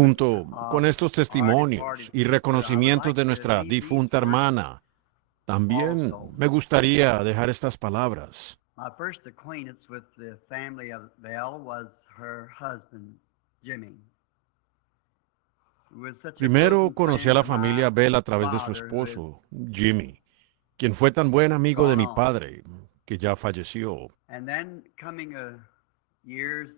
Junto con estos testimonios y reconocimientos de nuestra difunta hermana, también me gustaría dejar estas palabras. My first acquaintance with the family of Bell was her husband, Jimmy. Who was such a Primero bosom conocí a friend la to my familia Bell a través de su father, who has esposo, Jimmy, quien fue tan buen amigo de gone mi on. padre, que ya falleció. And then coming years,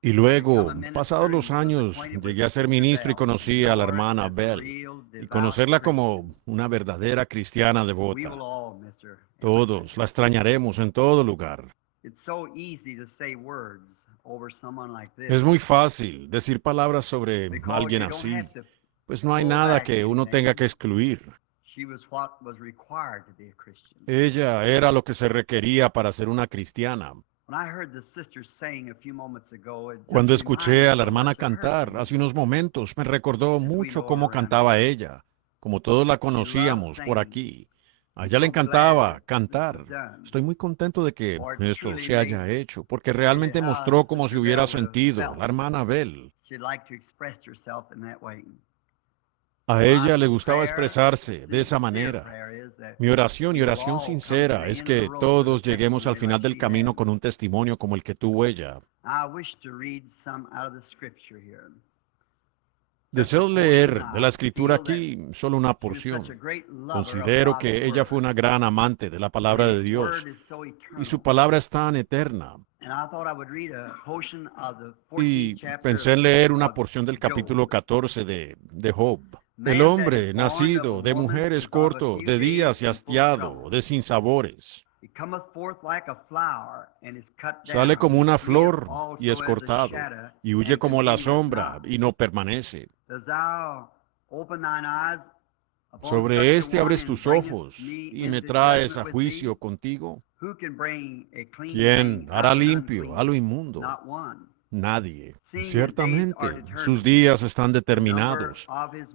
Y become luego, a minister pasados los and was años, acquainted with llegué a ser Sister ministro y Bell, conocí a la knowing her hermana as a Bell, real y devout conocerla Christian. como una verdadera cristiana We devota. will all miss her. Todos la extrañaremos en todo lugar. It's so easy to say words over someone like this, Es muy fácil decir palabras sobre because alguien you don't así, have to pues no hay pull nada back que uno tenga anything. que excluir. She was what was required to be a Christian. Ella era lo que se requería para ser una cristiana. When I heard the sister saying a few moments ago, it just Cuando reminded escuché me a la so hermana much of her. cantar hace unos momentos, me recordó As we mucho know cómo her around cantaba here. ella, como todos la She loved conocíamos por singing. aquí. A I'm ella le so glad encantaba that this cantar. was done. Estoy muy contento de que For it esto truly se haya made hecho, porque realmente how mostró cómo se Sister hubiera Bell would have sentido felt. la hermana Bell. She'd like to express herself in that way. A My ella le gustaba prayer, expresarse de esa sincere manera. prayer, is that Mi oración y we will oración all come to sincera the es end of the que road todos with a lleguemos al testimony final like del she camino had. con un testimonio como el que tuvo ella. I wish to read some out of the scripture here. Deseo leer de la escritura aquí solo una porción. Considero que ella fue una gran amante de la palabra de Dios y su palabra es tan eterna. Y pensé en leer una porción del capítulo 14 de Job. El hombre nacido de mujer es corto, de días y hastiado, de sinsabores. Sale como una flor y es cortado, y huye como la sombra y no permanece. Sobre este abres tus ojos y me traes a juicio contigo. ¿Quién hará limpio a lo inmundo? Nadie. Ciertamente, sus días están determinados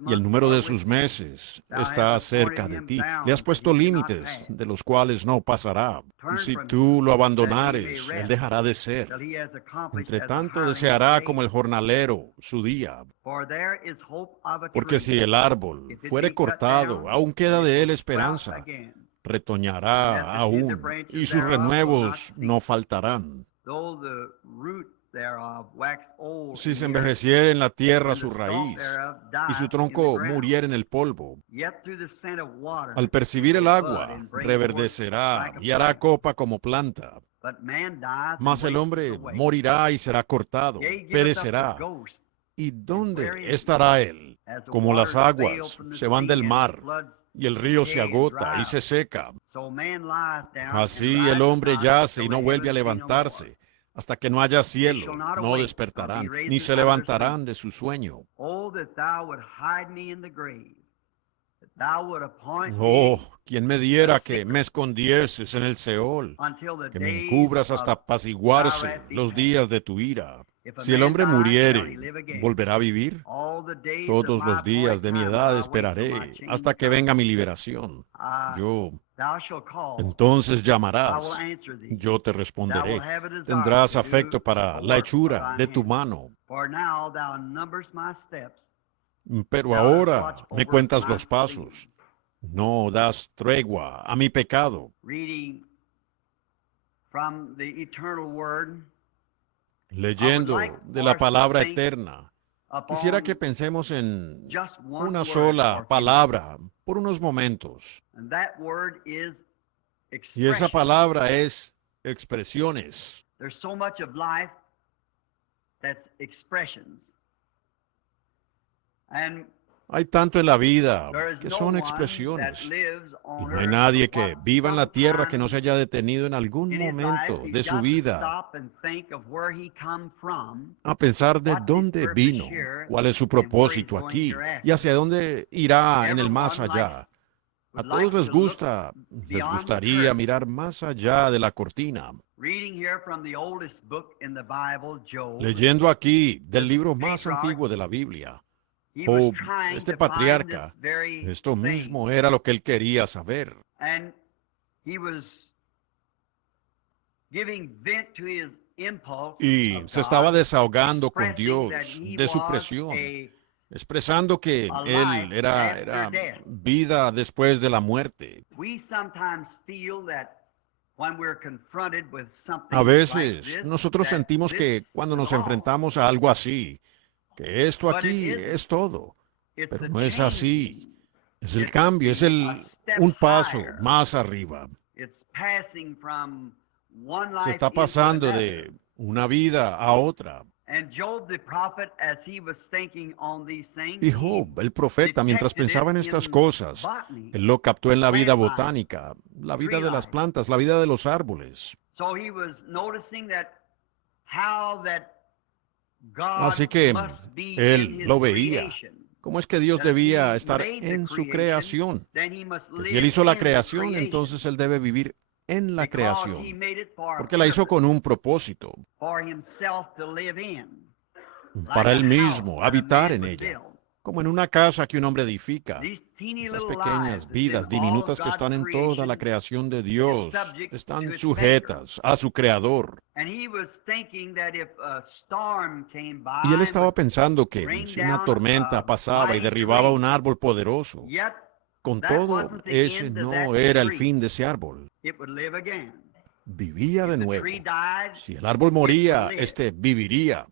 y el número de sus meses está cerca de ti. Le has puesto límites de los cuales no pasará. Si tú lo abandonares, él dejará de ser. Entre tanto, deseará como el jornalero su día. Porque si el árbol fuere cortado, aún queda de él esperanza. Retoñará aún y sus renuevos no faltarán. Si se envejeciera en la tierra su raíz y su tronco muriera en el polvo, al percibir el agua reverdecerá y hará copa como planta. Mas el hombre morirá y será cortado, perecerá. ¿Y dónde estará él? Como las aguas se van del mar y el río se agota y se seca. Así el hombre yace y no vuelve a levantarse. Hasta que no haya cielo, no despertarán, ni se levantarán de su sueño. Oh, quien me diera que me escondieses en el Seol, que me encubras hasta apaciguarse los días de tu ira. Si el hombre muriere, ¿volverá a vivir? Todos los días de mi edad esperaré hasta que venga mi liberación. Entonces llamarás, yo te responderé. Tendrás afecto para la hechura de tu mano. Pero ahora me cuentas los pasos. No das tregua a mi pecado. Leyendo de la palabra eterna, quisiera que pensemos en una sola palabra por unos momentos. Y esa palabra es expresiones. Hay tanto en la vida que son expresiones. Y no hay nadie que viva en la tierra que no se haya detenido en algún momento de su vida a pensar de dónde vino, cuál es su propósito aquí y hacia dónde irá en el más allá. A todos les gustaría mirar más allá de la cortina. Leyendo aquí del libro más antiguo de la Biblia, Job, este patriarca, esto mismo era lo que él quería saber. y se estaba desahogando con Dios de su presión, expresando que Él era vida después de la muerte. A veces nosotros sentimos que cuando nos enfrentamos a algo así, que esto aquí es todo, pero no es así. Es el cambio, es un paso más arriba. Se está pasando de una vida a otra. Y Job, el profeta, mientras pensaba en estas cosas, él lo captó en la vida botánica, la vida de las plantas, la vida de los árboles. Así que él lo veía. ¿Cómo es que Dios debía estar en su creación? Que si Él hizo la creación, entonces Él debe vivir en la creación, porque la hizo con un propósito, para Él mismo, habitar en ella, como en una casa que un hombre edifica. Estas pequeñas vidas diminutas que están en toda la creación de Dios están sujetas a su Creador. Y él estaba pensando que si una tormenta pasaba y derribaba un árbol poderoso, con todo, ese no era el fin de ese árbol. Vivía de nuevo. Si el árbol moría, viviría.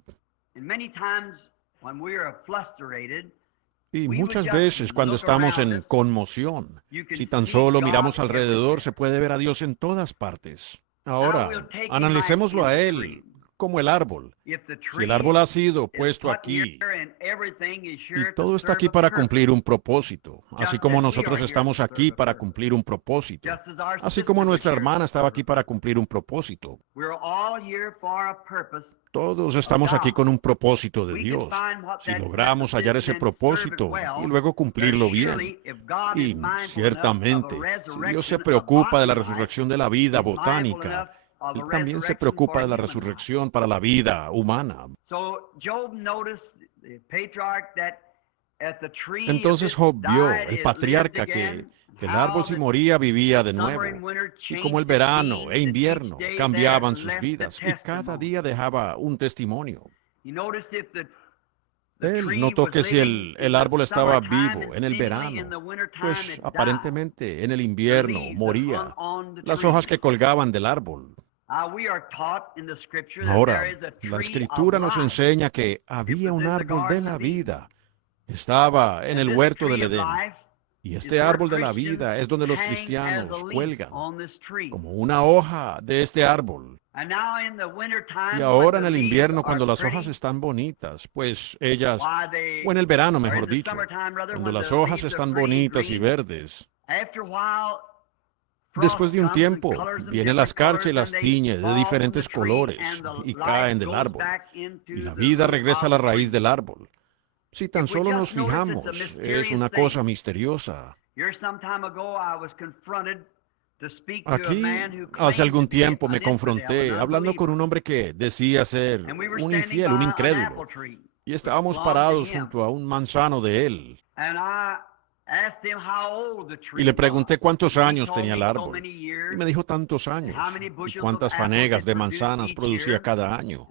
Y muchas veces cuando estamos en conmoción, si tan solo miramos alrededor, se puede ver a Dios en todas partes. Ahora, analicémoslo a Él como el árbol. Si el árbol ha sido puesto aquí y todo está aquí para cumplir un propósito, así como nosotros estamos aquí para cumplir un propósito, así como nuestra hermana estaba aquí para cumplir un propósito. Todos estamos aquí con un propósito de Dios. Si logramos hallar ese propósito y luego cumplirlo bien. Y ciertamente, si Dios se preocupa de la resurrección de la vida botánica, Él también se preocupa de la resurrección para la vida humana. Entonces Job vio, el patriarca, que el árbol si moría vivía de nuevo. Y como el verano e invierno cambiaban sus vidas y cada día dejaba un testimonio. Él notó que si el árbol estaba vivo en el verano, pues aparentemente en el invierno moría. Las hojas que colgaban del árbol. Ahora, la Escritura nos enseña que había un árbol de la vida. Estaba en el huerto del Edén. Y este árbol de la vida es donde los cristianos cuelgan, como una hoja de este árbol. Y ahora en el invierno, cuando las hojas están bonitas, pues ellas, o en el verano mejor dicho, cuando las hojas están bonitas y verdes, después de un tiempo, viene la escarcha y las tiñe de diferentes colores y caen del árbol. Y la vida regresa a la raíz del árbol. Si tan solo nos fijamos, es una cosa misteriosa. Aquí, hace algún tiempo me confronté hablando con un hombre que decía ser un infiel, un incrédulo. Y estábamos parados junto a un manzano de él. Y le pregunté cuántos años tenía el árbol. Y me dijo tantos años. Y cuántas fanegas de manzanas producía cada año.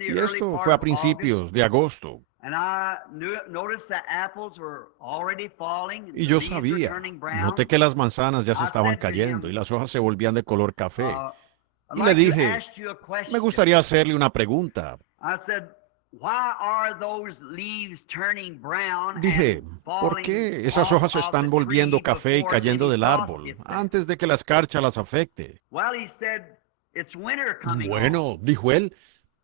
Y esto fue a principios de agosto. Y yo sabía, noté que las manzanas ya se estaban cayendo y las hojas se volvían de color café. Y le dije, me gustaría hacerle una pregunta. Dije, ¿por qué esas hojas se están volviendo café y cayendo del árbol antes de que la escarcha las afecte? Bueno, dijo él,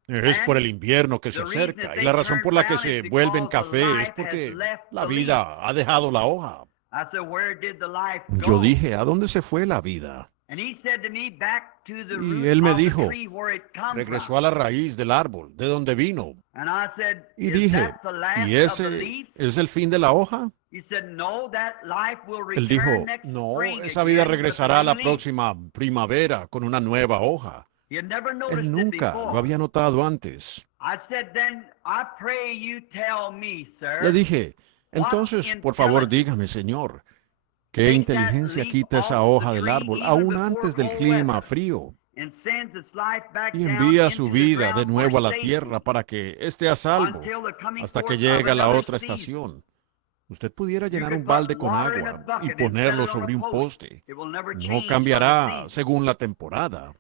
es por el invierno que se acerca y la razón por la que se vuelven café es porque la vida ha dejado la hoja. Yo dije, ¿a dónde se fue la vida? Y él me dijo, regresó a la raíz del árbol, de donde vino. Y dije, ¿y ese es el fin de la hoja? Él dijo, no, esa vida regresará la próxima primavera con una nueva hoja. Él nunca lo había notado antes. Le dije, entonces, por favor, dígame, señor, ¿qué inteligencia quita esa hoja del árbol aún antes del clima frío? y envía su vida de nuevo a la tierra para que esté a salvo hasta que llegue a la otra estación. Usted pudiera llenar un balde con agua y ponerlo sobre un poste. No cambiará según la temporada.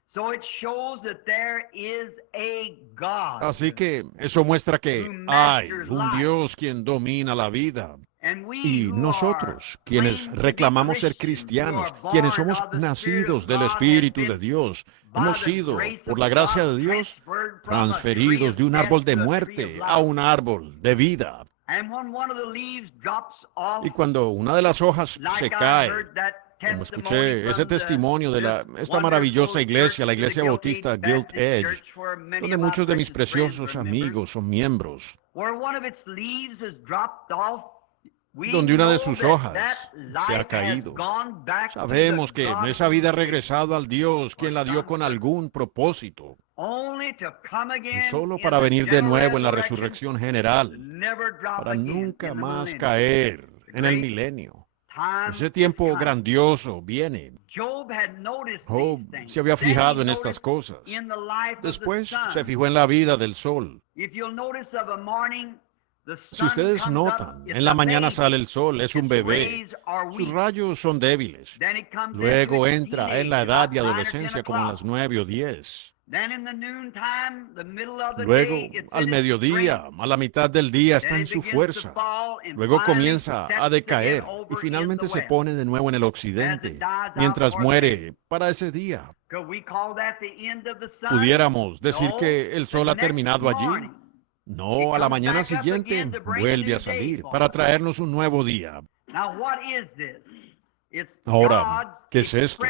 Así que eso muestra que hay un Dios quien domina la vida. Y nosotros, quienes reclamamos ser cristianos, quienes somos nacidos del Espíritu de Dios, hemos sido, por la gracia de Dios, transferidos de un árbol de muerte a un árbol de vida. Y cuando una de las hojas se cae, como escuché ese testimonio de esta maravillosa iglesia, la Iglesia Bautista Gilt Edge, donde muchos de mis preciosos amigos son miembros, donde una de sus hojas se ha caído, sabemos que esa vida ha regresado al Dios quien la dio con algún propósito, y solo para venir de nuevo en la resurrección general, para nunca más caer en el milenio. Ese tiempo grandioso viene. Job se había fijado en estas cosas. Después se fijó en la vida del sol. Si ustedes notan, en la mañana sale el sol, es un bebé. Sus rayos son débiles. Luego entra en la edad de adolescencia como a las 9 o 10. Luego, al mediodía, a la mitad del día, está en su fuerza. Luego comienza a decaer y finalmente se pone de nuevo en el occidente, mientras muere para ese día. ¿Pudiéramos decir que el sol ha terminado allí? No, a la mañana siguiente vuelve a salir para traernos un nuevo día. Ahora, ¿qué es esto?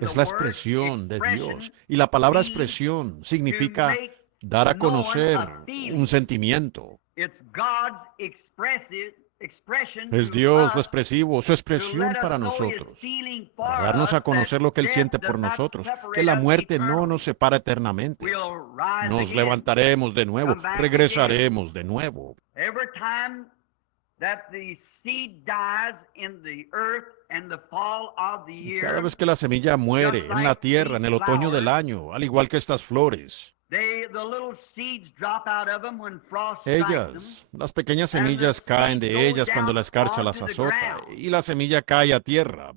Es la expresión de Dios. Y la palabra expresión significa dar a conocer un sentimiento. Es Dios lo expresivo, su expresión para nosotros, para darnos a conocer lo que Él siente por nosotros, que la muerte no nos separa eternamente. Nos levantaremos de nuevo, regresaremos de nuevo. Cada vez que la semilla muere en la tierra en el otoño del año, al igual que estas flores, las pequeñas semillas caen de ellas cuando la escarcha las azota y la semilla cae a tierra.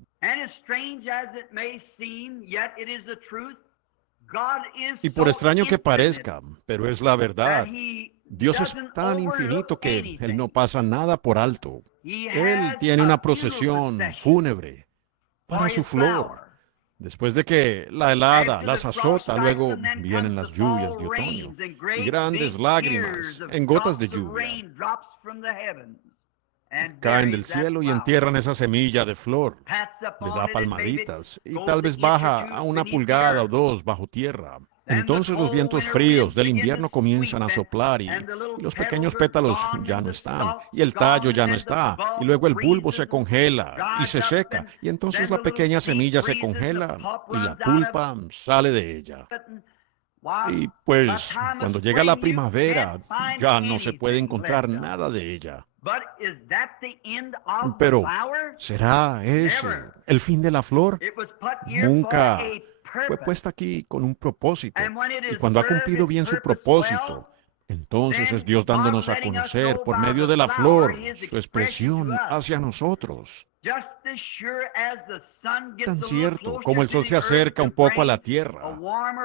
Y por extraño que parezca, pero es la verdad, Dios es tan infinito que Él no pasa nada por alto. Él tiene una procesión fúnebre para su flor. Después de que la helada las azota, luego vienen las lluvias de otoño y grandes lágrimas en gotas de lluvia. Caen del cielo y entierran esa semilla de flor. Le da palmaditas y tal vez baja a 1 pulgada o 2 bajo tierra. Entonces los vientos fríos del invierno comienzan a soplar y los pequeños pétalos ya no están, y el tallo ya no está, y luego el bulbo se congela y se seca, y entonces la pequeña semilla se congela y la pulpa sale de ella. Y pues cuando llega la primavera ya no se puede encontrar nada de ella. Pero, ¿será ese el fin de la flor? Nunca. Fue puesta aquí con un propósito, y cuando ha cumplido bien su propósito, entonces es Dios dándonos a conocer por medio de la flor su expresión hacia nosotros. Tan cierto como el sol se acerca un poco a la tierra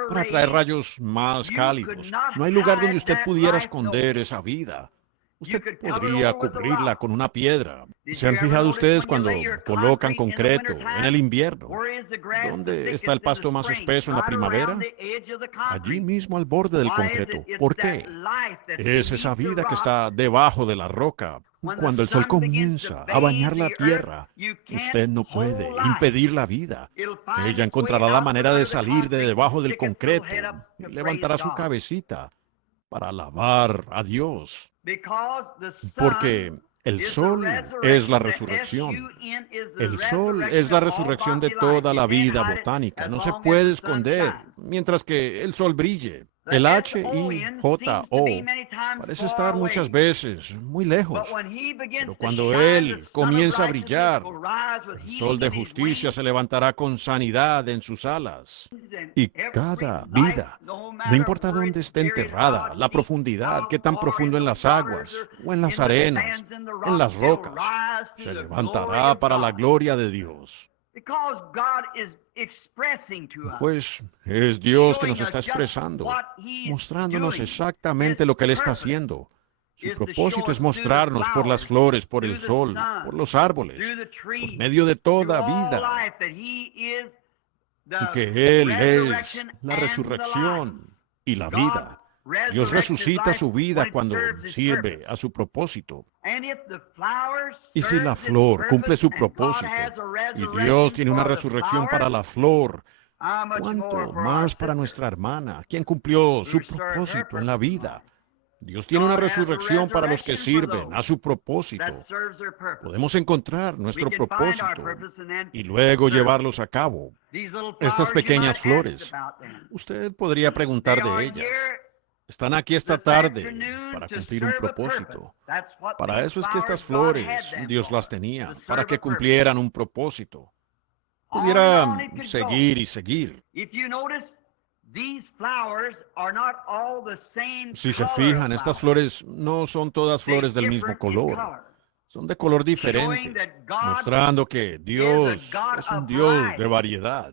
para traer rayos más cálidos, no hay lugar donde usted pudiera esconder esa vida. Usted podría cubrirla con una piedra. ¿Se han fijado ustedes cuando colocan concreto en el invierno? ¿Dónde está el pasto más espeso en la primavera? Allí mismo al borde del concreto. ¿Por qué? Es esa vida que está debajo de la roca. Cuando el sol comienza a bañar la tierra, usted no puede impedir la vida. Ella encontrará la manera de salir de debajo del concreto y levantará su cabecita para alabar a Dios. Porque el sol es la resurrección. El sol es la resurrección de toda la vida botánica. No se puede esconder mientras que el sol brille. El H-I-J-O parece estar muchas veces muy lejos, pero cuando Él comienza a brillar, el sol de justicia se levantará con sanidad en sus alas. Y cada vida, no importa dónde esté enterrada, la profundidad, qué tan profundo en las aguas, o en las arenas, en las rocas, se levantará para la gloria de Dios. Pues es Dios que nos está expresando, mostrándonos exactamente lo que Él está haciendo. Su propósito es mostrarnos por las flores, por el sol, por los árboles, por medio de toda vida, y que Él es la resurrección y la vida. Dios resucita su vida cuando sirve a su propósito. Y si la flor cumple su propósito y Dios tiene una resurrección para la flor, ¿cuánto más para nuestra hermana, quien cumplió su propósito en la vida? Dios tiene una resurrección para los que sirven a su propósito. Podemos encontrar nuestro propósito y luego llevarlos a cabo. Estas pequeñas flores, usted podría preguntar de ellas. Están aquí esta tarde para cumplir un propósito. Para eso es que estas flores Dios las tenía, para que cumplieran un propósito. Pudieran seguir y seguir. Si se fijan, estas flores no son todas flores del mismo color. Son de color diferente, mostrando que Dios es un Dios de variedad.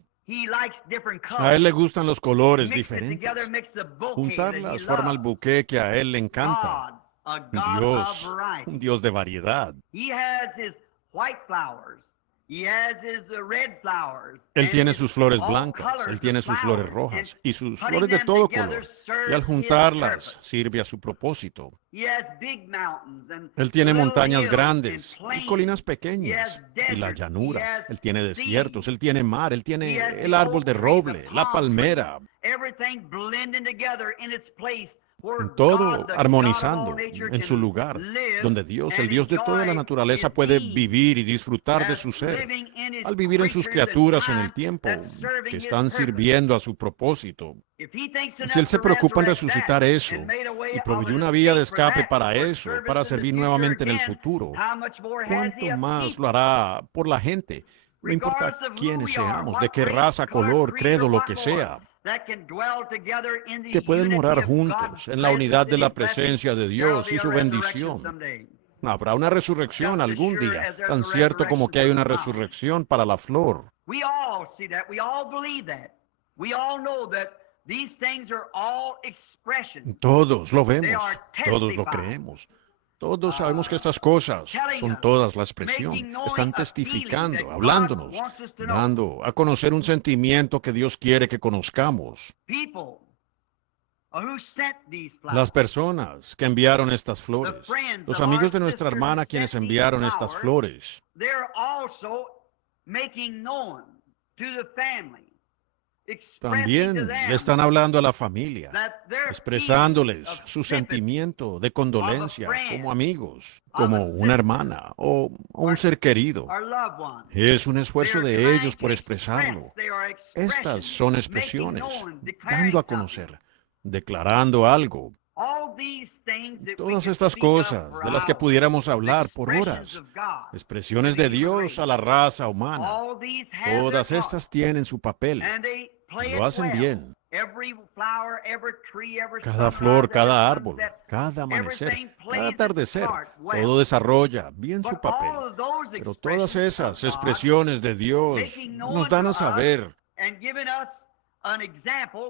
A Él le gustan los colores diferentes. Juntarlas forma el buqué que a Él le encanta. Dios, un Dios de variedad. Él tiene sus flores blancas, Él tiene sus flores rojas y sus flores de todo color. Y al juntarlas sirve a su propósito. Él tiene montañas grandes y colinas pequeñas y la llanura. Él tiene desiertos, Él tiene mar, Él tiene el árbol de roble, la palmera. Todo armonizando en su lugar, donde Dios, el Dios de toda la naturaleza, puede vivir y disfrutar de su ser, al vivir en sus criaturas en el tiempo, que están sirviendo a su propósito. Si Él se preocupa en resucitar eso, y proveyó una vía de escape para eso, para servir nuevamente en el futuro, ¿cuánto más lo hará por la gente? No importa quiénes seamos, de qué raza, color, credo, lo que sea, que pueden morar juntos en la unidad de la presencia de Dios y su bendición. Habrá una resurrección algún día, tan cierto como que hay una resurrección para la flor. Todos lo vemos, todos lo creemos. Todos sabemos que estas cosas son todas la expresión. Están testificando, hablándonos, dando a conocer un sentimiento que Dios quiere que conozcamos. Las personas que enviaron estas flores, los amigos de nuestra hermana quienes enviaron estas flores, también le están hablando a la familia, expresándoles su sentimiento de condolencia como amigos, como una hermana o un ser querido. Es un esfuerzo de ellos por expresarlo. Estas son expresiones, dando a conocer, declarando algo. Todas estas cosas de las que pudiéramos hablar por horas, expresiones de Dios a la raza humana, todas estas tienen su papel y lo hacen bien. Cada flor, cada árbol, cada amanecer, cada atardecer, todo desarrolla bien su papel. Pero todas esas expresiones de Dios nos dan a saber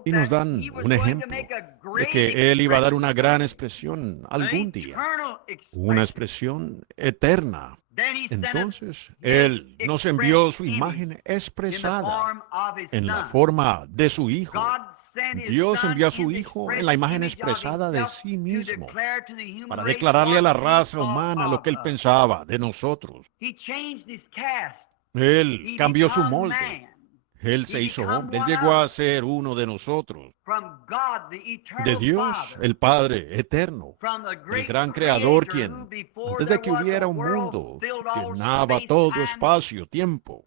y nos dan un ejemplo de que Él iba a dar una gran expresión algún día, una expresión eterna. Entonces, Él nos envió su imagen expresada en la forma de su Hijo. Dios envió a su Hijo en la imagen expresada de sí mismo para declararle a la raza humana lo que Él pensaba de nosotros. Él cambió su molde. Él se hizo hombre, Él llegó a ser uno de nosotros. De Dios, el Padre eterno, el gran Creador, quien, antes de que hubiera un mundo, llenaba todo espacio, tiempo.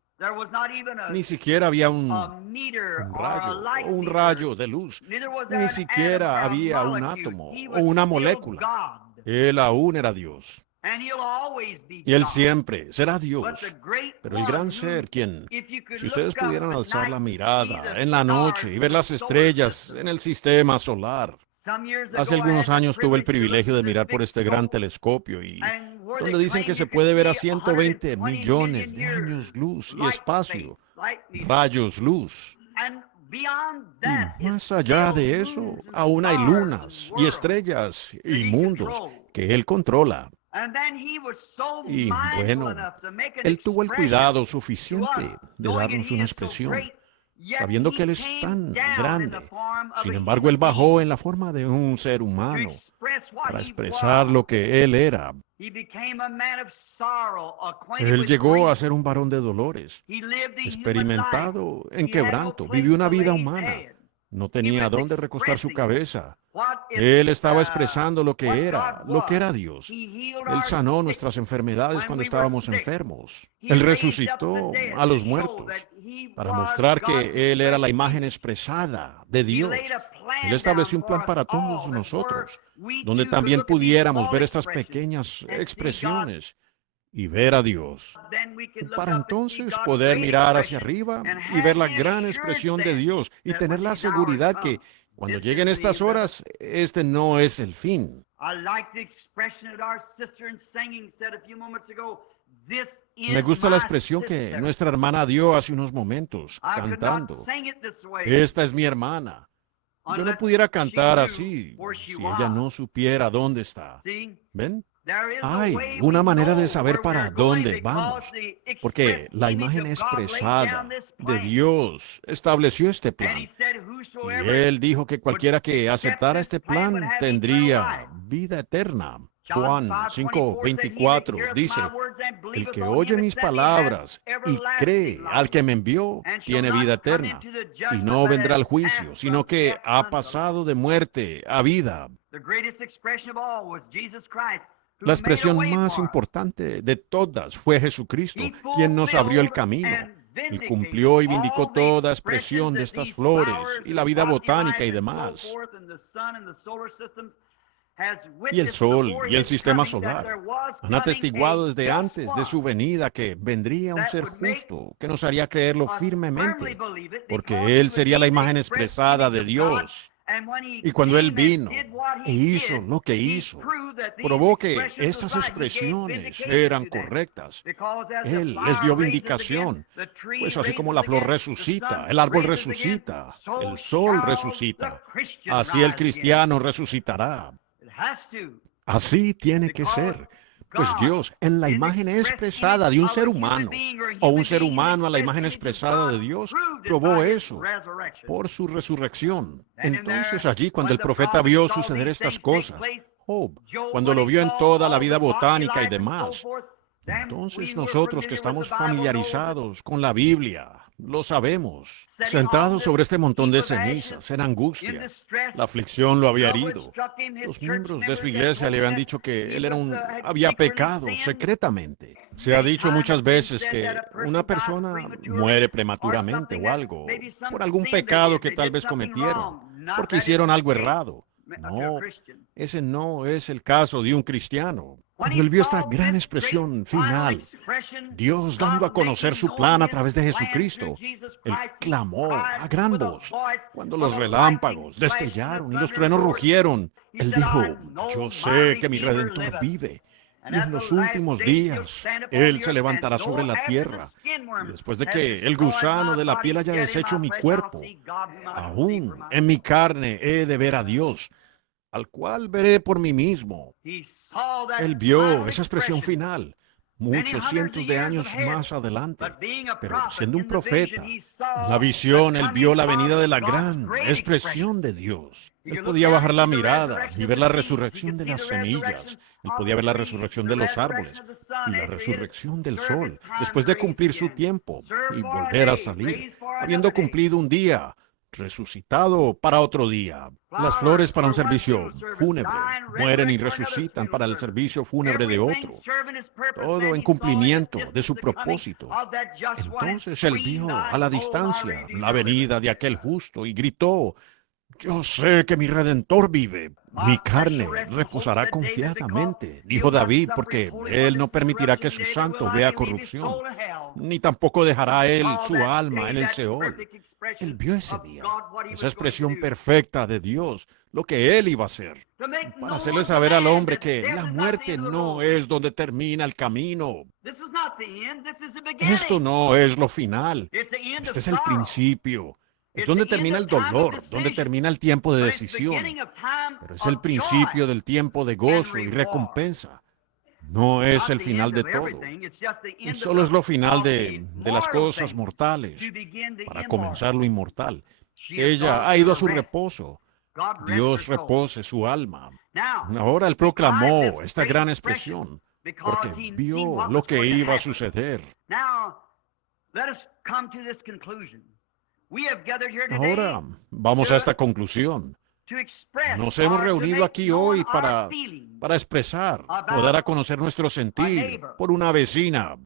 Ni siquiera había un un rayo o un rayo de luz. Ni siquiera había un átomo o una molécula. Él aún era Dios. Y Él siempre será Dios. Pero el gran ser, si ustedes pudieran alzar la mirada en la noche y ver las estrellas en el sistema solar. Hace algunos años tuve el privilegio de mirar por este gran telescopio y donde dicen que se puede ver a 120 millones de años luz y espacio, rayos luz. Y más allá de eso, aún hay lunas y estrellas y mundos que Él controla. Y bueno, Él tuvo el cuidado suficiente de darnos una expresión, sabiendo que Él es tan grande. Sin embargo, Él bajó en la forma de un ser humano para expresar lo que Él era. Él llegó a ser un varón de dolores, experimentado en quebranto, vivió una vida humana. No tenía dónde recostar su cabeza. Él estaba expresando lo que era Dios. Él sanó nuestras enfermedades cuando estábamos enfermos. Él resucitó a los muertos para mostrar que Él era la imagen expresada de Dios. Él estableció un plan para todos nosotros, donde también pudiéramos ver estas pequeñas expresiones y ver a Dios, para entonces poder mirar hacia arriba y ver la gran expresión de Dios y tener la seguridad que cuando lleguen estas horas, este no es el fin. Me gusta la expresión que nuestra hermana dio hace unos momentos, cantando. Esta es mi hermana. Yo no pudiera cantar así si ella no supiera dónde está. ¿Ven? Hay una manera de saber para dónde vamos, porque la imagen expresada de Dios estableció este plan. Y Él dijo que cualquiera que aceptara este plan tendría vida eterna. Juan 5:24 dice, el que oye mis palabras y cree al que me envió, tiene vida eterna, y no vendrá al juicio, sino que ha pasado de muerte a vida. La expresión más importante de todas fue Jesucristo, quien nos abrió el camino. Él cumplió y vindicó toda expresión de estas flores y la vida botánica y demás. Y el Sol y el sistema solar han atestiguado desde antes de su venida que vendría un ser justo que nos haría creerlo firmemente, porque Él sería la imagen expresada de Dios. Y cuando Él vino e hizo lo que hizo, probó que estas expresiones eran correctas. Él les dio vindicación, pues así como la flor resucita, el árbol resucita, el sol resucita, así el cristiano resucitará. Así tiene que ser. Pues Dios, en la imagen expresada de un ser humano, o un ser humano a la imagen expresada de Dios, probó eso por su resurrección. Entonces allí, cuando el profeta vio suceder estas cosas, Job, cuando lo vio en toda la vida botánica y demás, entonces nosotros que estamos familiarizados con la Biblia, lo sabemos. Sentado sobre este montón de cenizas, en angustia, la aflicción lo había herido. Los miembros de su iglesia le habían dicho que él había pecado secretamente. Se ha dicho muchas veces que una persona muere prematuramente o algo, por algún pecado que tal vez cometieron, porque hicieron algo errado. No, ese no es el caso de un cristiano. Cuando él vio esta gran expresión final, Dios dando a conocer su plan a través de Jesucristo, él clamó a gran voz. Cuando los relámpagos destellaron y los truenos rugieron, él dijo, yo sé que mi Redentor vive. Y en los últimos días, Él se levantará sobre la tierra. Y después de que el gusano de la piel haya deshecho mi cuerpo, aún en mi carne he de ver a Dios, al cual veré por mí mismo. Él vio esa expresión final muchos cientos de años más adelante, pero siendo un profeta, en la visión él vio la venida de la gran expresión de Dios. Él podía bajar la mirada y ver la resurrección de las semillas, él podía ver la resurrección de los árboles y la resurrección del sol, después de cumplir su tiempo y volver a salir, habiendo cumplido un día, resucitado para otro día. Las flores para un servicio fúnebre mueren y resucitan para el servicio fúnebre de otro. Todo en cumplimiento de su propósito. Entonces él vio a la distancia la venida de aquel justo y gritó: yo sé que mi Redentor vive. Mi carne reposará confiadamente, dijo David, porque él no permitirá que su santo vea corrupción, ni tampoco dejará él su alma en el Seol. Él vio ese día, esa expresión perfecta de Dios, lo que él iba a hacer, para hacerle saber al hombre que la muerte no es donde termina el camino. Esto no es lo final, este es el principio. Es donde termina el dolor, donde termina el tiempo de decisión. Pero es el principio del tiempo de gozo y recompensa. No es el final de todo. Y solo es lo final de las cosas mortales para comenzar lo inmortal. Ella ha ido a su reposo. Dios repose su alma. Ahora él proclamó esta gran expresión porque vio lo que iba a suceder. Ahora vamos a esta conclusión. Nos hemos reunido aquí hoy para expresar o dar a conocer nuestro sentir por una vecina,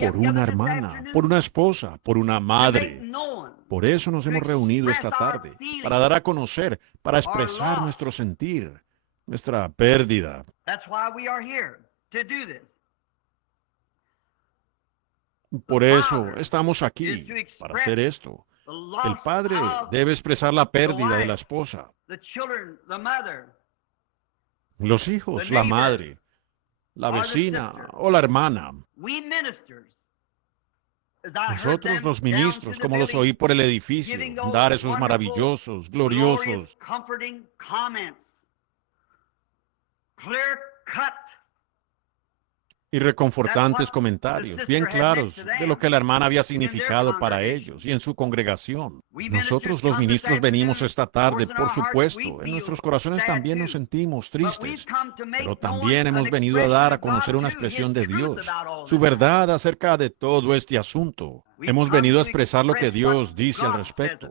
por una hermana, por una esposa, por una madre. Por eso nos hemos reunido esta tarde, para dar a conocer, para expresar nuestro sentir, nuestra pérdida. Por eso estamos aquí, para hacer esto. El padre debe expresar la pérdida de la esposa. Los hijos, la madre, la vecina o la hermana. Nosotros los ministros, como los oí por el edificio, dar esos maravillosos, gloriosos, y reconfortantes comentarios, bien claros, de lo que la hermana había significado para ellos y en su congregación. Nosotros los ministros venimos esta tarde, por supuesto, en nuestros corazones también nos sentimos tristes, pero también hemos venido a dar a conocer una expresión de Dios, su verdad acerca de todo este asunto. Hemos venido a expresar lo que Dios dice al respecto,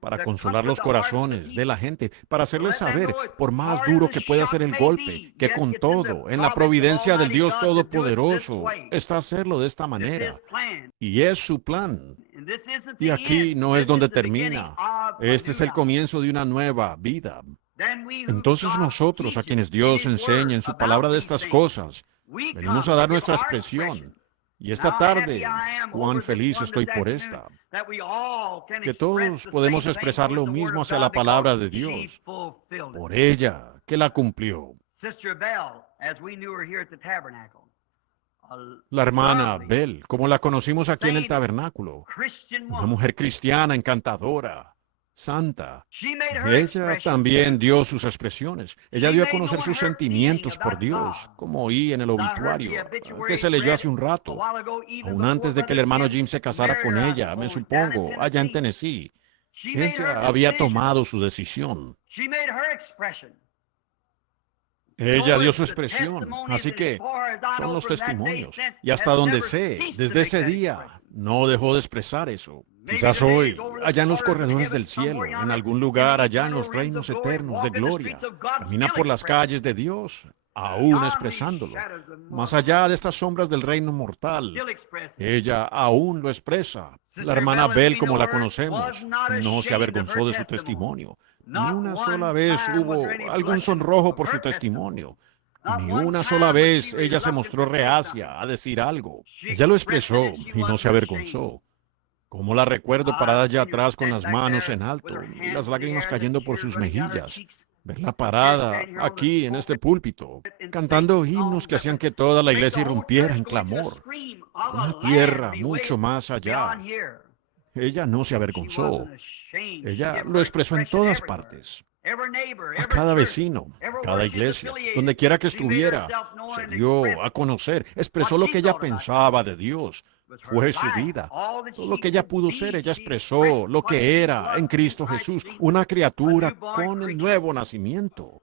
para consolar los corazones de la gente, para hacerles saber, por más duro que pueda ser el golpe, que con todo, en la providencia del Dios Todopoderoso, está hacerlo de esta manera. Y es su plan. Y aquí no es donde termina. Este es el comienzo de una nueva vida. Entonces nosotros, a quienes Dios enseña en su palabra de estas cosas, venimos a dar nuestra expresión. Y esta tarde, cuán feliz estoy por esta, que todos podemos expresar lo mismo hacia la palabra de Dios, por ella que la cumplió. La hermana Bell, como la conocimos aquí en el tabernáculo, una mujer cristiana encantadora, santa. Ella también dio sus expresiones. Ella dio a conocer sus sentimientos por Dios, como oí en el obituario que se leyó hace un rato, aún antes de que el hermano Jim se casara con ella, me supongo, allá en Tennessee. Ella había tomado su decisión. Ella dio su expresión, así que son los testimonios. Y hasta donde sé, desde ese día, no dejó de expresar eso. Quizás hoy, allá en los corredores del cielo, en algún lugar allá en los reinos eternos de gloria, camina por las calles de Dios, aún expresándolo. Más allá de estas sombras del reino mortal, ella aún lo expresa. La hermana Bell, como la conocemos, no se avergonzó de su testimonio. Ni una sola vez hubo algún sonrojo por su testimonio. Ni una sola vez ella se mostró reacia a decir algo. Ella lo expresó y no se avergonzó. Como la recuerdo parada allá atrás con las manos en alto y las lágrimas cayendo por sus mejillas. Verla parada aquí en este púlpito, cantando himnos que hacían que toda la iglesia irrumpiera en clamor. Una tierra mucho más allá. Ella no se avergonzó. Ella lo expresó en todas partes. A cada vecino, cada iglesia, donde quiera que estuviera, se dio a conocer, expresó lo que ella pensaba de Dios. Fue su vida. Todo lo que ella pudo ser, ella expresó lo que era en Cristo Jesús, una criatura con el nuevo nacimiento.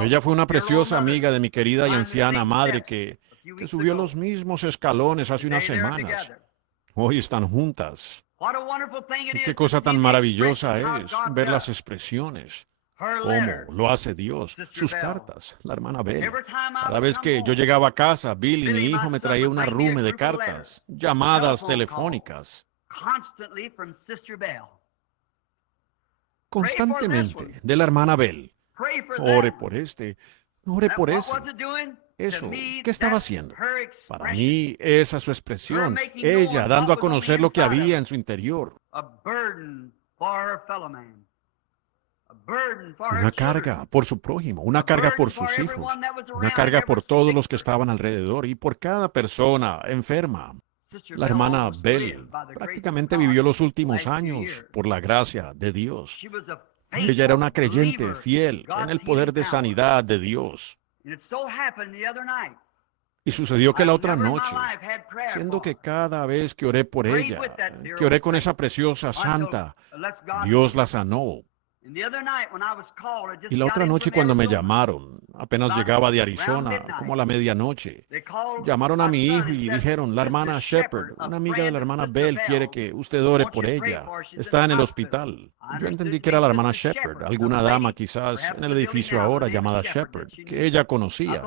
Ella fue una preciosa amiga de mi querida y anciana madre que subió los mismos escalones hace unas semanas. Hoy están juntas. Y qué cosa tan maravillosa es ver las expresiones. Cómo lo hace Dios. Sus cartas, la hermana Bell. Cada vez que yo llegaba a casa, Billy, mi hijo, me traía una rume de cartas, llamadas telefónicas. Constantemente, de la hermana Bell. Ore por este, ore por ese. Eso, ¿qué estaba haciendo? Para mí, esa es su expresión. Ella dando a conocer lo que había en su interior. Una carga por su prójimo, una carga por sus hijos, una carga por todos los que estaban alrededor y por cada persona enferma. La hermana Bell prácticamente vivió los últimos años por la gracia de Dios. Ella era una creyente fiel en el poder de sanidad de Dios. Y sucedió que la otra noche, siendo que cada vez que oré por ella, que oré con esa preciosa santa, Dios la sanó. Y la otra noche cuando me llamaron, apenas llegaba de Arizona, como a la medianoche, llamaron a mi hijo y dijeron, la hermana Shepard, una amiga de la hermana Bell, quiere que usted ore por ella. Está en el hospital. Yo entendí que era la hermana Shepard, alguna dama quizás en el edificio ahora llamada Shepard, que ella conocía.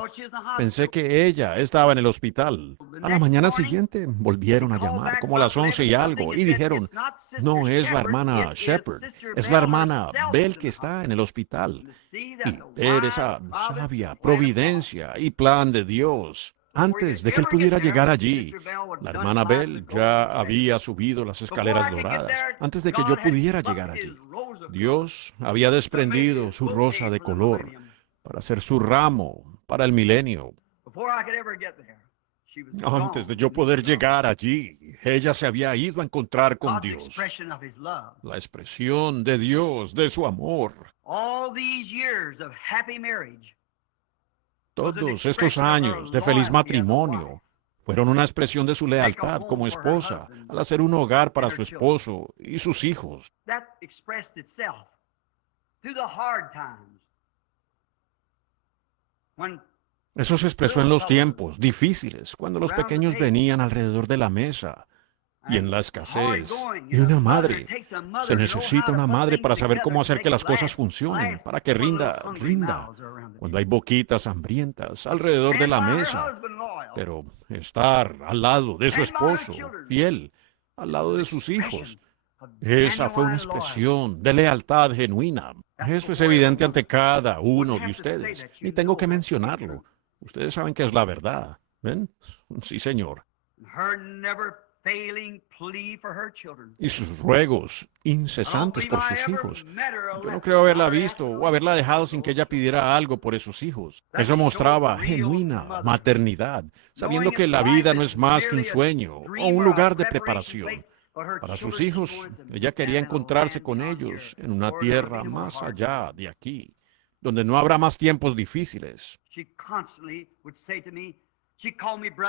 Pensé que ella estaba en el hospital. A la mañana siguiente volvieron a llamar, como a las 11 y algo, y dijeron, no es la hermana Shepard, es la hermana Bell que está en el hospital. Y ver esa sabia providencia y plan de Dios. Antes de que él pudiera llegar allí, la hermana Bell ya había subido las escaleras doradas. Antes de que yo pudiera llegar allí, Dios había desprendido su rosa de color para hacer su ramo para el milenio. Antes de yo poder llegar allí, ella se había ido a encontrar con Dios. La expresión de Dios, de su amor. Todos estos años de feliz matrimonio fueron una expresión de su lealtad como esposa al hacer un hogar para su esposo y sus hijos. Eso se expresó en los tiempos difíciles, cuando los pequeños venían alrededor de la mesa y en la escasez. Y una madre, se necesita una madre para saber cómo hacer que las cosas funcionen, para que rinda. Cuando hay boquitas hambrientas alrededor de la mesa. Pero estar al lado de su esposo, fiel, al lado de sus hijos. Esa fue una expresión de lealtad genuina. Eso es evidente ante cada uno de ustedes. Y tengo que mencionarlo. Ustedes saben que es la verdad. ¿Ven? Sí, señor. Y sus ruegos incesantes por sus hijos. Yo no creo haberla visto o haberla dejado sin que ella pidiera algo por esos hijos. Eso mostraba genuina maternidad, sabiendo que la vida no es más que un sueño o un lugar de preparación. Para sus hijos, ella quería encontrarse con ellos en una tierra más allá de aquí, donde no habrá más tiempos difíciles.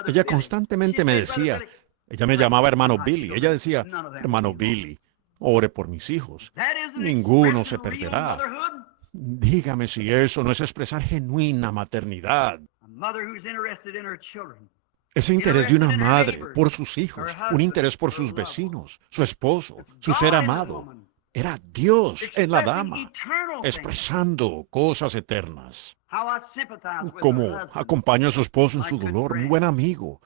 Ella constantemente me decía, ella me llamaba hermano Billy, ella decía, hermano Billy, ore por mis hijos, ninguno se perderá. Dígame si eso no es expresar genuina maternidad. Ese interés de una madre por sus hijos, un interés por sus vecinos, su esposo, su ser amado. Era Dios en la dama, expresando cosas eternas. Como acompaño a su esposo en su dolor, mi buen amigo.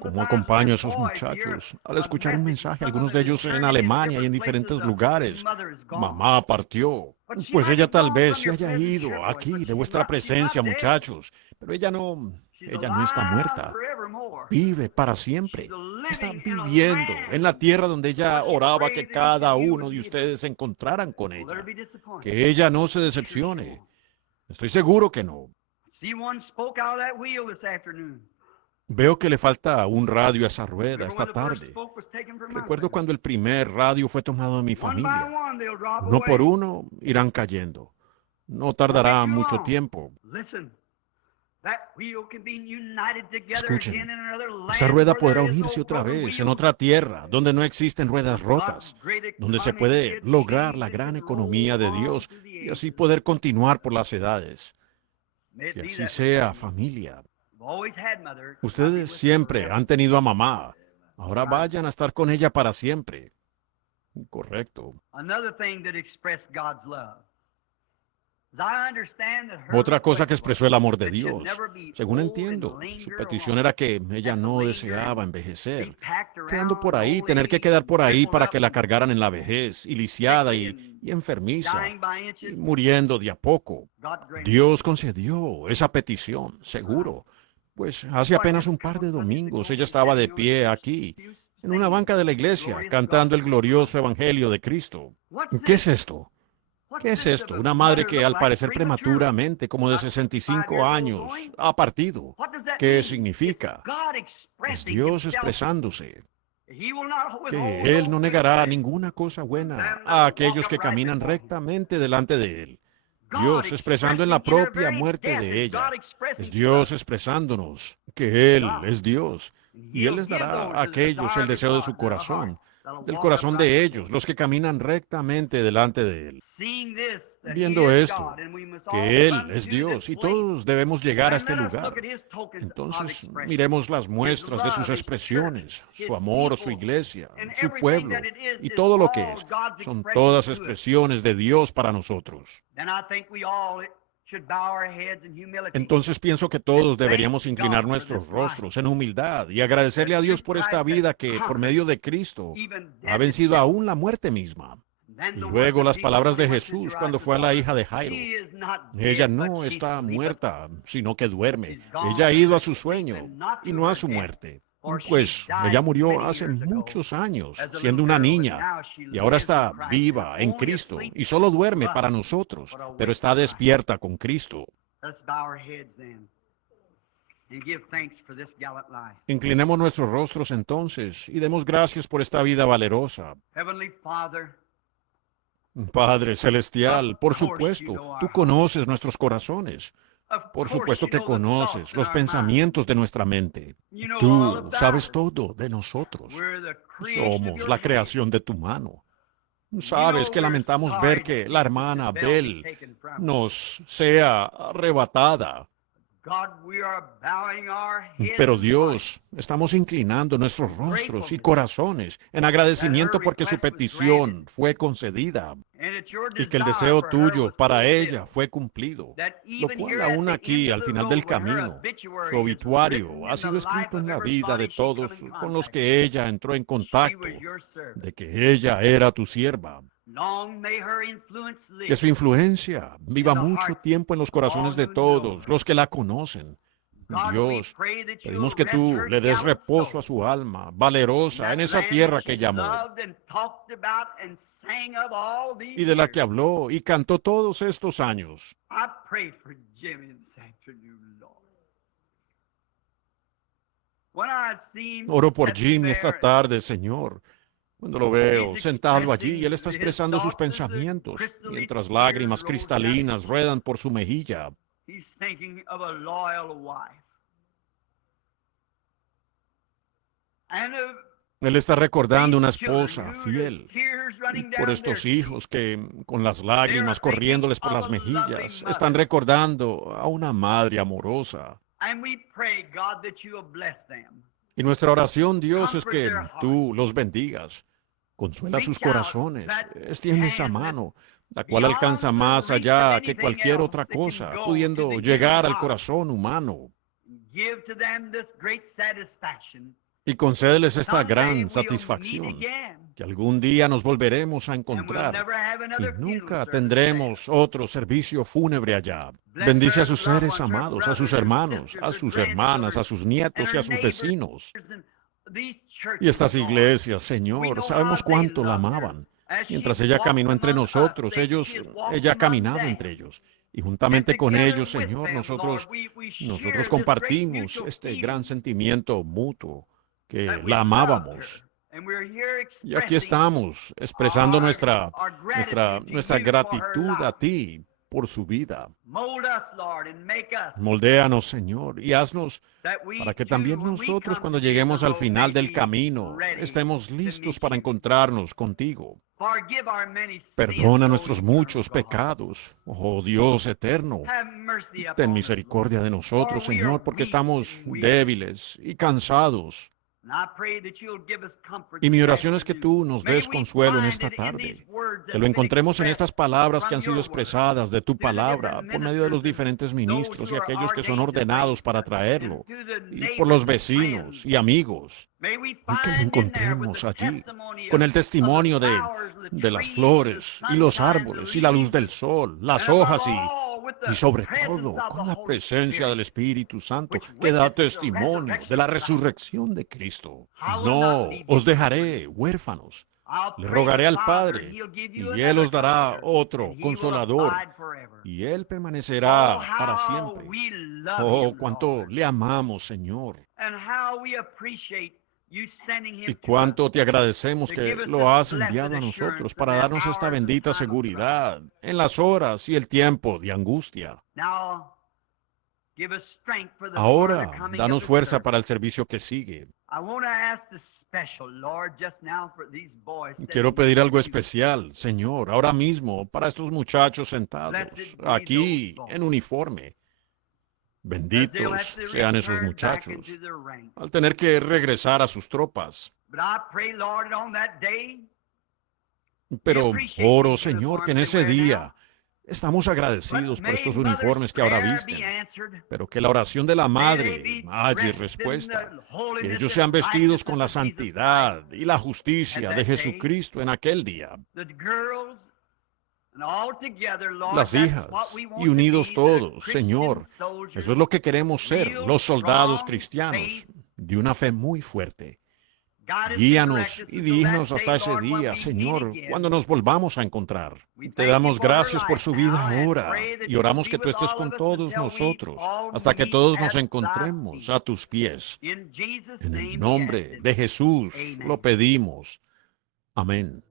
Como acompaño a esos muchachos al escuchar un mensaje, algunos de ellos en Alemania y en diferentes lugares. Mamá partió. Pues ella tal vez se haya ido aquí de vuestra presencia, muchachos. Pero ella no está muerta. Vive para siempre. Está viviendo en la tierra donde ella oraba que cada uno de ustedes se encontraran con ella. Que ella no se decepcione. Estoy seguro que no. Veo que le falta un radio a esa rueda esta tarde. Recuerdo cuando el primer radio fue tomado de mi familia. Uno por uno irán cayendo. No tardará mucho tiempo. Escuchen, esa rueda podrá unirse otra vez en otra tierra, donde no existen ruedas rotas, donde se puede lograr la gran economía de Dios y así poder continuar por las edades. Que así sea, familia. Ustedes siempre han tenido a mamá. Ahora vayan a estar con ella para siempre. Correcto. Otra cosa que expresó el amor de Dios. Según entiendo, su petición era que ella no deseaba envejecer, quedando por ahí, tener que quedar por ahí para que la cargaran en la vejez, y lisiada y enfermiza, y muriendo de a poco. Dios concedió esa petición, seguro. Pues hace apenas un par de domingos ella estaba de pie aquí, en una banca de la iglesia, cantando el glorioso Evangelio de Cristo. ¿Qué es esto? ¿Qué es esto? Una madre que al parecer prematuramente, como de 65 años, ha partido. ¿Qué significa? Es Dios expresándose. Que Él no negará ninguna cosa buena a aquellos que caminan rectamente delante de Él. Dios expresando en la propia muerte de ella. Es Dios expresándonos que Él es Dios. Y Él les dará a aquellos el deseo de su corazón, del corazón de ellos, los que caminan rectamente delante de Él. Viendo esto, que Él es Dios y todos debemos llegar a este lugar. Entonces miremos las muestras de sus expresiones, su amor, su iglesia, su pueblo y todo lo que es. Son todas expresiones de Dios para nosotros. Entonces pienso que todos deberíamos inclinar nuestros rostros en humildad y agradecerle a Dios por esta vida que, por medio de Cristo, ha vencido aún la muerte misma. Y luego las palabras de Jesús cuando fue a la hija de Jairo. Ella no está muerta, sino que duerme. Ella ha ido a su sueño y no a su muerte. Pues ella murió hace muchos años, siendo una niña, y ahora está viva en Cristo y solo duerme para nosotros, pero está despierta con Cristo. Inclinemos nuestros rostros entonces y demos gracias por esta vida valerosa. Padre Celestial, por supuesto, tú conoces nuestros corazones. Por supuesto que conoces los pensamientos de nuestra mente. Tú sabes todo de nosotros. Somos la creación de tu mano. Sabes que lamentamos ver que la hermana Bell nos sea arrebatada. Pero Dios, estamos inclinando nuestros rostros y corazones en agradecimiento porque su petición fue concedida y que el deseo tuyo para ella fue cumplido, lo cual aún aquí, al final del camino, su obituario ha sido escrito en la vida de todos con los que ella entró en contacto, de que ella era tu sierva. Que su influencia viva mucho tiempo en los corazones de todos los que la conocen. Dios, pedimos que tú le des reposo a su alma, valerosa, en esa tierra que llamó y de la que habló y cantó todos estos años. Oro por Jimmy esta tarde, Señor. Cuando lo veo sentado allí y él está expresando sus pensamientos, mientras lágrimas cristalinas ruedan por su mejilla. Él está recordando una esposa fiel. Y por estos hijos que, con las lágrimas corriéndoles por las mejillas, están recordando a una madre amorosa. Y nuestra oración, Dios, es que tú los bendigas. Consuela sus corazones, extiende esa mano, la cual alcanza más allá que cualquier otra cosa, pudiendo llegar al corazón humano. Y concédeles esta gran satisfacción, que algún día nos volveremos a encontrar y nunca tendremos otro servicio fúnebre allá. Bendice a sus seres amados, a sus hermanos, a sus hermanas, a sus nietos y a sus vecinos. Y estas iglesias, Señor, sabemos cuánto la amaban. Mientras ella caminó entre nosotros, ella ha caminado entre ellos. Y juntamente con ellos, Señor, nosotros compartimos este gran sentimiento mutuo, que la amábamos. Y aquí estamos, expresando nuestra gratitud a ti por su vida. Mold us, Lord, and make us, Moldéanos, Señor, y haznos that we para que too, también when we nosotros, come cuando to the end lleguemos of the al road, final may del be camino, ready estemos to listos meet para you. encontrarnos contigo. Forgive our many sins, Perdona O nuestros eternal muchos God. pecados, oh Dios eterno. Have mercy Ten upon us, Lord, misericordia de nosotros, for we are Señor, porque weak estamos and weary. débiles y cansados. And I pray that you'll give us comfort Y mi this oración es que tú afternoon. nos May des we consuelo en find esta it in these tarde, words que that lo have been encontremos en expressed estas palabras que from han sido your word, expresadas de tu through the palabra different por medio de los ministers and diferentes those ministros who y are aquellos que son ordained to bring ordenados para it, and traerlo, through the y por los neighbors and vecinos friends. y amigos. May we Y que lo find in there with encontremos the allí, testimony con el of the testimonio flowers, the de las trees, the flores y los sunshine, the árboles y la luz leaves, del sol, las and above hojas all with y the sobre presence todo of the con la Holy presencia del Spirit, Espíritu Santo which que da witnesses the testimonio de resurrection la of Christ. resurrección de Cristo. I will not No leave os you dejaré comfortless. huérfanos. I'll Le pray rogaré the al Father, and Padre, He'll give you y Él another os dará Comforter, otro and He will consolador, abide forever. y Él Oh, permanecerá para how siempre. we love Oh, Him, cuánto Lord, le amamos, Señor, and how we appreciate you sending y Him to us cuánto te agradecemos to que give us lo this has blessed enviado a assurance nosotros in para the darnos esta hours and bendita time of trouble. seguridad en las horas y el tiempo de angustia. Now, give us strength for the further Ahora, coming of danos the fuerza service. para el servicio que sigue. I want to ask the special, Lord, just now for these boys. Quiero sitting pedir here algo with you. especial, Señor, ahora mismo, para estos muchachos sentados Blessed be aquí those en boys, uniforme. as they'll have Benditos to sean esos return back muchachos into their ranks. al tener que regresar a sus tropas. But I pray, Lord, that on that day, Pero appreciate oro, these Señor, que en uniforms they ese wear día now. estamos agradecidos But por may estos Mother's uniformes que ahora prayer visten, be answered. pero que la oración de la May they madre be haya dressed in respuesta, the que holiness ellos and sean vestidos righteousness con la of Jesus santidad Christ y la justicia at de that day. Jesucristo en aquel día. The girls and all together, Lord, Las that's hijas what we want y to unidos be, the todos, Christian Señor, soldiers, eso es lo que queremos ser, real, los soldados strong cristianos, faith. de una fe muy fuerte. Guide us and Guíanos direct us y until dirígenos that hasta day, ese Lord, when día, we meet Señor, again. cuando nos volvamos a encontrar. We Te thank you damos for her gracias por life su now vida and ahora pray that y you'll oramos be que tú with estés all con of us todos until we nosotros all hasta que meet todos at nos thy encontremos feet. a tus pies. In Jesus' En name el we nombre ask it. de Jesús Amen. lo pedimos. Amén.